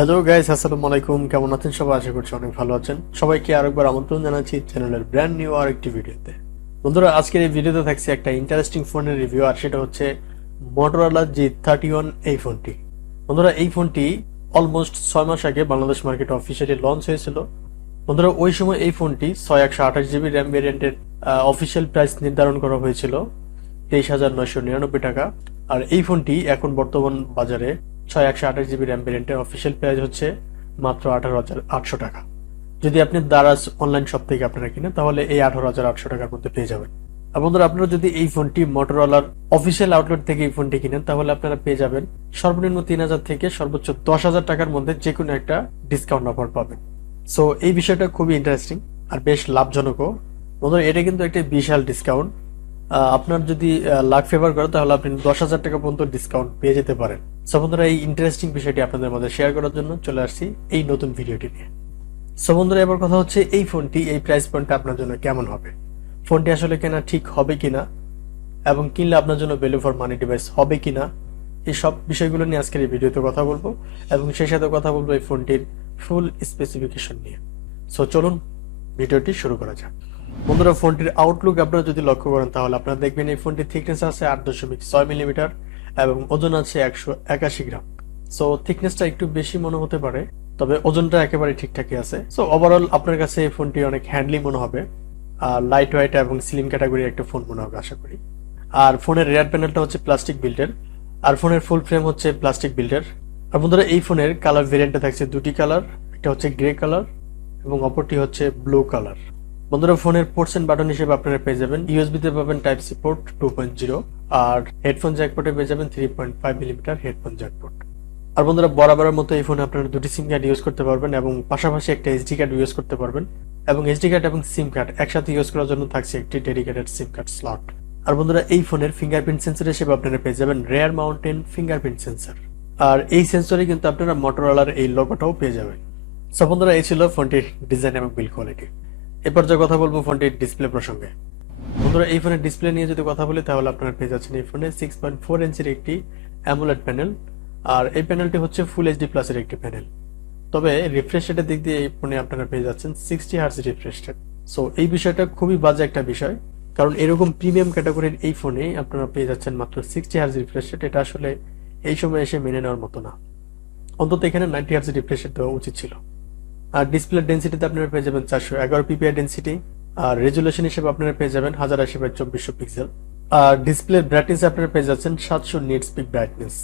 Hello guys, আসসালামু আলাইকুম। কেমন আছেন সবাই? আশা করছি অনেক ভালো আছেন। সবাইকে আরেকবার আমন্ত্রণ জানাচ্ছি চ্যানেলের ব্র্যান্ড নিউ আরেকটি ভিডিওতে। বন্ধুরা, আজকের এই ভিডিওতে থাকছে একটা ইন্টারেস্টিং ফোনের রিভিউ, আর সেটা হচ্ছে Motorola G31 এই ফোনটি। বন্ধুরা, এই ফোনটি অলমোস্ট 6 মাস আগে বাংলাদেশ মার্কেটে অফিসিয়ালি লঞ্চ হয়েছিল। বন্ধুরা, ওই সময় এই ফোনটি 128GB র্যাম ভেরিয়েন্টের অফিসিয়াল প্রাইস নির্ধারণ করা হয়েছিল 23,999 টাকা। আর এই ফোনটি এখন বর্তমান বাজারে 128GB র্যাম ভেরিয়েন্টের অফিসিয়াল প্রাইস হচ্ছে মাত্র 18,800 টাকা। যদি আপনি দারাজ অনলাইন শপ থেকে আপনারা কিনেন তাহলে এই 18,800 টাকার মধ্যে পেয়ে যাবেন। আর বন্ধুরা, আপনারা যদি এই ফোনটি মোটরোলার অফিসিয়াল আউটলেট থেকে এই ফোনটি কিনেন তাহলে আপনারা পেয়ে যাবেন সর্বনিম্ন 3,000 থেকে সর্বোচ্চ 10,000 টাকার মধ্যে যে কোনো একটা ডিসকাউন্ট অফার পাবেন। সো এই বিষয়টা খুবই ইন্টারেস্টিং আর বেশ লাভজনকও। বন্ধুরা, এটা কিন্তু একটা বিশাল ডিসকাউন্ট। আপনার যদি লাক ফেভার করে তাহলে আপনি 10,000 টাকা পর্যন্ত ডিসকাউন্ট পেয়ে যেতে পারেন। সো বন্ধুরা, এই ইন্টারেস্টিং বিষয়টি আপনাদের মধ্যে শেয়ার করার জন্য চলে আসছি এই নতুন ভিডিওটি নিয়ে। সো বন্ধুরা, এবার কথা হচ্ছে এই ফোনটি এই প্রাইস পয়েন্টটা আপনার জন্য কেমন হবে, ফোনটি আসলে কেনা ঠিক হবে কিনা, এবং কিনলে আপনার জন্য ভ্যালু ফর মানি ডিভাইস হবে কিনা, এই সব বিষয়গুলো নিয়ে আজকের এই ভিডিওতে কথা বলবো, এবং সেই সাথে কথা বলবো এই ফোনটির ফুল স্পেসিফিকেশন নিয়ে। সো চলুন ভিডিওটি শুরু করা যাক। বন্ধুরা, ফোনটির আউটলুক আপনারা যদি লক্ষ্য করেন তাহলে আপনারা দেখবেন এই ফোনটির থিকনেস আছে 8.6 মিলিমিটার এবং ওজন আছে 181 গ্রাম। সো থিকনেসটা একটু বেশি মনে হতে পারে, তবে ওজনটা একেবারে ঠিকঠাকই আছে। সো ওভারঅল আপনার কাছে এই ফোনটি অনেক হ্যান্ডলি মনে হবে, লাইট ওয়েট এবং স্লিম ক্যাটাগরির একটা ফোন মনে হবে আশা করি। আর ফোনের রেয়ার প্যানেলটা হচ্ছে প্লাস্টিক বিল্ডের, আর ফোনের ফুল ফ্রেম হচ্ছে প্লাস্টিক বিল্ডের। আর বন্ধুরা, এই ফোনের কালার ভেরিয়েন্টে থাকছে দুটি কালার, একটা হচ্ছে গ্রে কালার এবং অপরটি হচ্ছে ব্লু কালার। বন্ধুরা, ফোনের পোর্টস এন্ড বাটন হিসেবে আপনারা পেয়ে যাবেন ইউএসবি তে পাবেন টাইপ সি পোর্ট 2.0, আর হেডফোন জ্যাক পোর্টে পেয়ে যাবেন 3.5 মিলিমিটার হেডফোন জ্যাক পোর্ট। আর বন্ধুরা, বরাবরের মতো এই ফোনে আপনারা দুটি সিম কার্ড ইউজ করতে পারবেন এবং পাশাপাশি একটা এসডি কার্ড ইউজ করতে পারবেন, এবং এসডি কার্ড এবং সিম কার্ড একসাথে ইউজ করার জন্য থাকছে একটি ডেডিকেটেড সিম কার্ড স্লট। আর বন্ধুরা, এই ফোনের ফিঙ্গারপ্রিন্ট সেন্সর হিসেবে আপনারা পেয়ে যাবেন রেয়ার মাউন্টেন ফিঙ্গারপ্রিন্ট সেন্সর, আর এই সেন্সরে কিন্তু আপনারা মোটরোলার এই লোগোটাও পেয়ে যাবেন। সো বন্ধুরা, এই ছিল ফোনটির ডিজাইন এবং বিল্ড কোয়ালিটি। এরপর যে কথা বলবো ফোনটির ডিসপ্লে প্রসঙ্গে। বন্ধুরা, এই ফোনের ডিসপ্লে নিয়ে যদি কথা বলি তাহলে আপনারা পেয়ে যাচ্ছেন এই ফোনে 6.4 ইঞ্চির একটি অ্যামোলেড প্যানেল, আর এই প্যানেলটি হচ্ছে ফুল এইচডি প্লাসের একটি প্যানেল। তবে রিফ্রেশ রেটের দিক দিয়ে এই ফোনে আপনারা পেয়ে যাচ্ছেন 60 হার্জ রিফ্রেশ রেট। সো এই বিষয়টা খুবই বাজে একটা বিষয়, কারণ এরকম প্রিমিয়াম ক্যাটাগরির এই ফোনে আপনারা পেয়ে যাচ্ছেন মাত্র 60 হার্জ রিফ্রেশ রেট। এটা আসলে এই সময় এসে মেনে নেওয়ার মতো না, অন্তত এখানে 90 হার্জ রিফ্রেশ রেট দেওয়া উচিত ছিল। আর ডিসপ্লে ডেন্সিটিতে আপনারা পেয়ে যাবেন 411 পিপিআই ডেন্সিটি, আর রেজুলেশন হিসেবে আপনারা পেয়ে যাবেন 1080x2400 পিক্সেল, আর ডিসপ্লে ব্রাইটনেস আপনারা পেয়ে যাচ্ছেন 700 নিটস পিক ব্রাইটনেস।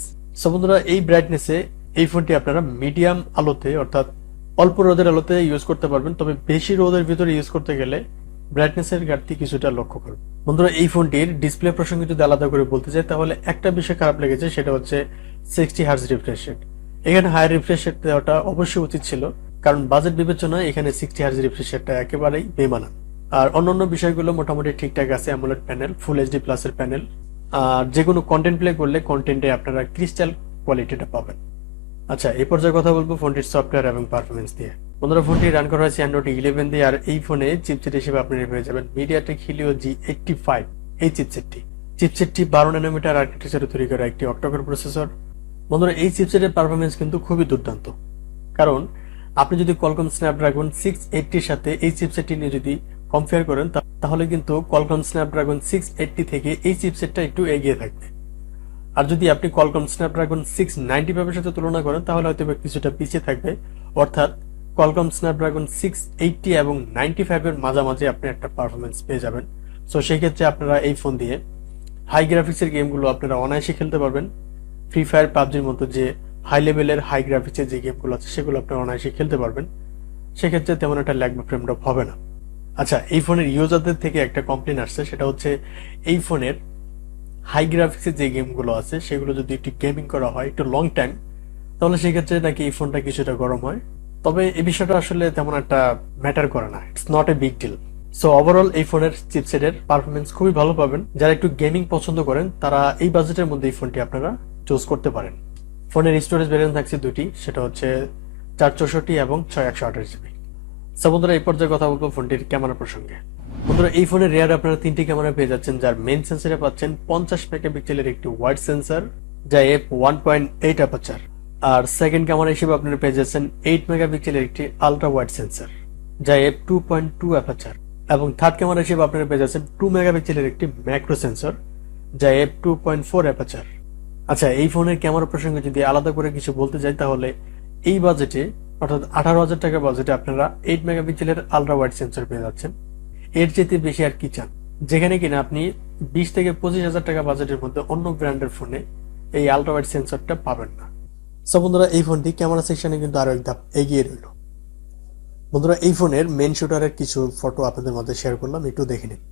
সো বন্ধুরা, এই ব্রাইটনেসে এই ফোনটি আপনারা মিডিয়াম আলোতে অর্থাৎ অল্প রোদের আলোতে ইউজ করতে পারবেন, তবে বেশি রোদের ভিতরে ইউজ করতে গেলে ব্রাইটনেসের ঘাটতি কিছুটা লক্ষ্য করুন। বন্ধুরা, এই ফোনটির ডিসপ্লে প্রসঙ্গে যদি আলাদা করে বলতে চাই তাহলে একটা বিষয় খারাপ লেগেছে, সেটা হচ্ছে 60 হার্জ রিফ্রেশ রেট। এখানে হাই রিফ্রেশ রেট দেওয়াটা অবশ্যই উচিত ছিল, কারণ বাজেট বিবেচনায় এখানে 60 হার্জ রিফ্রেশ রেটটা একেবারেই বেমানান। আর অন্যান্য বিষয়গুলো মোটামুটি ঠিকঠাক আছে, অ্যামোলেড প্যানেল, ফুল এইচডি প্লাসের প্যানেল, আর যে কোনো কন্টেন্ট প্লে করলে কন্টেন্টে আপনারা ক্রিস্টাল কোয়ালিটিটা পাবেন। আচ্ছা, এই পর্যায়ে কথা বলবো ফোনটির সফটওয়্যার এবং পারফরমেন্স দিয়ে। বন্ধুরা, ফোনটি রান করা হয়েছে অ্যান্ড্রয়েড 11 দিয়ে, আর এই ফোনে চিপসেট হিসেবে আপনি পেয়ে যাবেন মিডিয়াটেক হিলিও G85 এই চিপসেটটি 12 ন্যানোমিটার আর্কিটেকচারে তৈরি করা একটি অক্টাকোর প্রসেসর। বন্ধুরা, এই চিপসেটের পারফরমেন্স কিন্তু খুবই দুর্দান্ত, কারণ আপনি যদি কোয়ালকম স্ন্যাপড্রাগন 680 এর সাথে এই চিপসেটটি নিয়ে যদি কম্পেয়ার করেন তাহলে কিন্তু কোয়ালকম স্ন্যাপড্রাগন 680 থেকে এই চিপসেটটা একটু এগিয়ে থাকবে। আর যদি আপনি কোয়ালকম স্ন্যাপড্রাগন 695 এর সাথে তুলনা করেন তাহলে হয়তো কিছুটা পিছিয়ে থাকবে, অর্থাৎ কোয়ালকম স্ন্যাপড্রাগন 680 এবং 95 এর মাঝামাঝি আপনি একটা পারফরমেন্স পেয়ে যাবেন। সো সেই ক্ষেত্রে আপনারা এই ফোন দিয়ে হাই গ্রাফিক্সের গেমগুলো আপনারা অনায়াসে খেলতে পারবেন। ফ্রি ফায়ার, পাবজির মতো যে হাই লেভেলের হাই গ্রাফিক্সের যে গেমগুলো আছে সেগুলো আপনারা অনায়াসে খেলতে পারবেন, সেক্ষেত্রে তেমন একটা ল্যাগ বা ফ্রেম ড্রপ হবে না। আচ্ছা, এই ফোনের ইউজারদের থেকে একটা কমপ্লেন আসছে, সেটা হচ্ছে এই ফোনের হাই গ্রাফিক্সের যে গেমগুলো আছে সেগুলো যদি একটু গেমিং করা হয় একটু লং টাইম, তাহলে সেক্ষেত্রে নাকি এই ফোনটা কিছুটা গরম হয়। তবে এই বিষয়টা আসলে তেমন একটা ম্যাটার করে না, it's not a big deal. So overall এই ফোনের চিপসেটের পারফরমেন্স খুবই ভালো পাবেন। যারা একটু গেমিং পছন্দ করেন তারা এই বাজেটের মধ্যে এই ফোনটি আপনারা চুজ করতে পারেন। ফোনের স্টোরেজ ভেরিয়েন্ট থাকছে দুটি, সেটা হচ্ছে 464 এবং 6128GB। সো বন্ধুরা, এই পর্যায়ে কথা বলবো ফোনটির ক্যামেরা প্রসঙ্গে। বন্ধুরা, এই ফোনের রিয়ার আপনারা 3টি ক্যামেরা পেয়ে যাচ্ছেন, যার মেইন সেন্সরে পাচ্ছেন 50 মেগাপিক্সেলের একটি ওয়াইড সেন্সর যা f1.8 অ্যাপারচার, আর সেকেন্ড ক্যামেরা হিসেবে আপনারা পেয়ে যাচ্ছেন 8 মেগাপিক্সেলের একটি আলট্রা ওয়াইড সেন্সর যা f2.2 অ্যাপারচার, এবং থার্ড ক্যামেরা হিসেবে আপনারা পেয়ে যাচ্ছেন 2 মেগাপিক্সেলের একটি ম্যাক্রো সেন্সর যা f2.4 অ্যাপারচার। আচ্ছা, এই ফোনের ক্যামেরা প্রসঙ্গে যদি আলাদা করে কিছু বলতে যাই তাহলে এই বাজেটে অর্থাৎ 18,000 টাকা বাজেটে আপনারা 8 মেগাপিক্সেলের আলট্রা ওয়াইড সেন্সর পেয়ে যাচ্ছেন। এর চেয়ে বেশি আর কি চান? যেখানে কিনা আপনি 20 থেকে 25,000 টাকা বাজেটের মধ্যে অন্য ব্র্যান্ডের ফোনে এই আলট্রা ওয়াইড সেন্সরটা পাবেন না। সো বন্ধুরা, এই ফোনটি ক্যামেরা সেকশনে কিন্তু আরো এক ধাপ এগিয়ে রইল। বন্ধুরা, এই ফোনের মেন শুটারের কিছু ফটো আপনাদের মধ্যে শেয়ার করলাম, একটু দেখে নিন।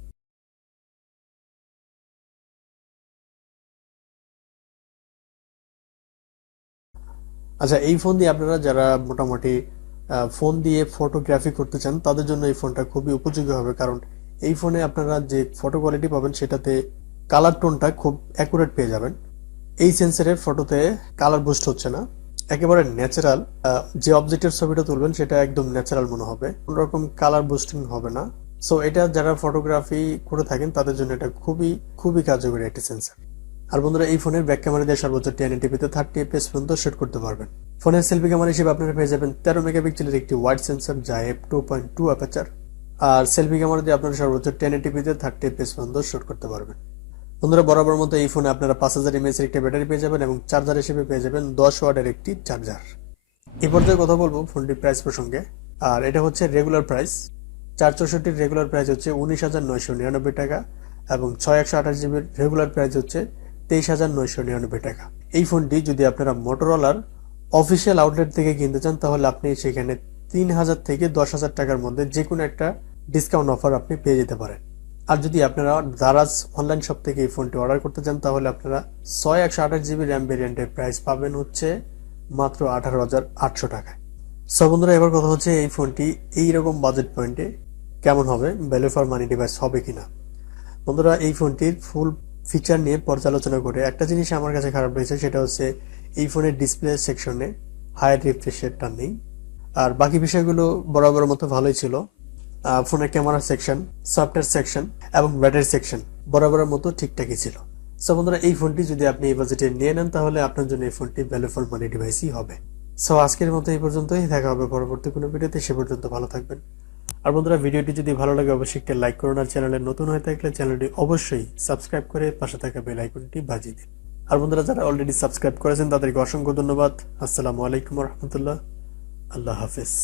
আচ্ছা, এই ফোন দিয়ে আপনারা যারা মোটামুটি ফোন দিয়ে ফটোগ্রাফি করতে চান তাদের জন্য এই ফোনটা খুবই উপযোগী হবে, কারণ এই ফোনে আপনারা যে ফটো কোয়ালিটি পাবেন সেটাতে কালার টোনটা খুব অ্যাকুরেট পেয়ে যাবেন। এই সেন্সরের ফটোতে কালার বুস্ট হচ্ছে না, একেবারে ন্যাচারাল। যে অবজেক্টের ছবিটা তুলবেন সেটা একদম ন্যাচারাল মনে হবে, কোনোরকম কালার বুস্টিং হবে না। সো এটা যারা ফটোগ্রাফি করে থাকেন তাদের জন্য এটা খুবই খুবই কার্যকরী একটি সেন্সর। আর বন্ধুরা, এই ফোনের ব্যাক ক্যামেরা দিয়ে সর্বোচ্চ 1080p 30fps পর্যন্ত শুট করতে পারবেন। ফোনের সেলফি ক্যামেরা হিসেবে আপনারা পেয়ে যাবেন 13 মেগাপিক্সেলের একটি ওয়াইড সেন্সর যা f2.2 অ্যাপারচার, আর সেলফি ক্যামেরা দিয়ে আপনারা সর্বোচ্চ 1080p 30fps পর্যন্ত শুট করতে পারবেন। বন্ধুরা, বরাবর মতো এই ফোনে আপনারা 5000 mAh এর একটি ব্যাটারি পেয়ে যাবেন এবং চার্জার হিসেবে পেয়ে যাবেন 10 ওয়াটের একটি চার্জার। এই পর্যায়ে কথা বলবো ফোনটির প্রাইস প্রসঙ্গে, আর এটা হচ্ছে রেগুলার প্রাইস। 464 রেগুলার প্রাইস হচ্ছে 19,999 টাকা এবং 6128 জিবির রেগুলার প্রাইস হচ্ছে 23,999 টাকা। এই ফোনটি যদি আপনারা মোটরোলার অফিসিয়াল আউটলেট থেকে কিনতে চান তাহলে আপনি সেখানে 3,000 থেকে 10,000 টাকার মধ্যে যে কোনো একটা ডিসকাউন্ট অফার আপনি পেয়ে যেতে পারেন। আর যদি আপনারা দারাজ অনলাইন শপ থেকে এই ফোনটি অর্ডার করতে চান তাহলে আপনারা 128 জিবি র্যাম ভেরিয়েন্টের প্রাইস পাবেন হচ্ছে মাত্র 18,800 টাকায়। সো বন্ধুরা, এবার কথা হচ্ছে এই ফোনটি এইরকম বাজেট পয়েন্টে কেমন হবে, ভ্যালু ফর মানি ডিভাইস হবে কিনা। বন্ধুরা, এই ফোনটির ফুল ফিচার নিয়ে পর্যালোচনা করে একটা জিনিস আমার কাছে খারাপ লেগেছে, সেটা হচ্ছে এই ফোনের ডিসপ্লে সেকশনে হাই রিফ্রেশ রেটটা নেই। আর বাকি বিষয়গুলো বরাবর মতো ভালোই ছিল। ফোনের ক্যামেরা সেকশন, সফটওয়্যার সেকশন এবং ব্যাটারি সেকশন বরাবরের মতো ঠিকঠাকই ছিল। সো বন্ধুরা, এই ফোনটি যদি আপনি এই বাজেটে নিয়ে নেন তাহলে আপনার জন্য এই ফোনটি ভ্যালু ফর মানি ডিভাইসই হবে। সো আজকের মতো এই পর্যন্তই, দেখা হবে পরবর্তী কোনো ভিডিওতে। সে পর্যন্ত ভালো থাকবেন। আর বন্ধুরা, ভিডিওটি যদি ভালো লাগে অবশ্যই একটা লাইক করুন, আর চ্যানেলে নতুন হয়ে থাকলে চ্যানেলটি অবশ্যই সাবস্ক্রাইব করে পাশে থাকা বেল আইকনটি বাজিয়ে দিন। আর বন্ধুরা, যারা অলরেডি সাবস্ক্রাইব করেছেন তাদেরকে অসংখ্য ধন্যবাদ। আসসালামু আলাইকুম রহমতুল্লাহ। আল্লাহ হাফেজ।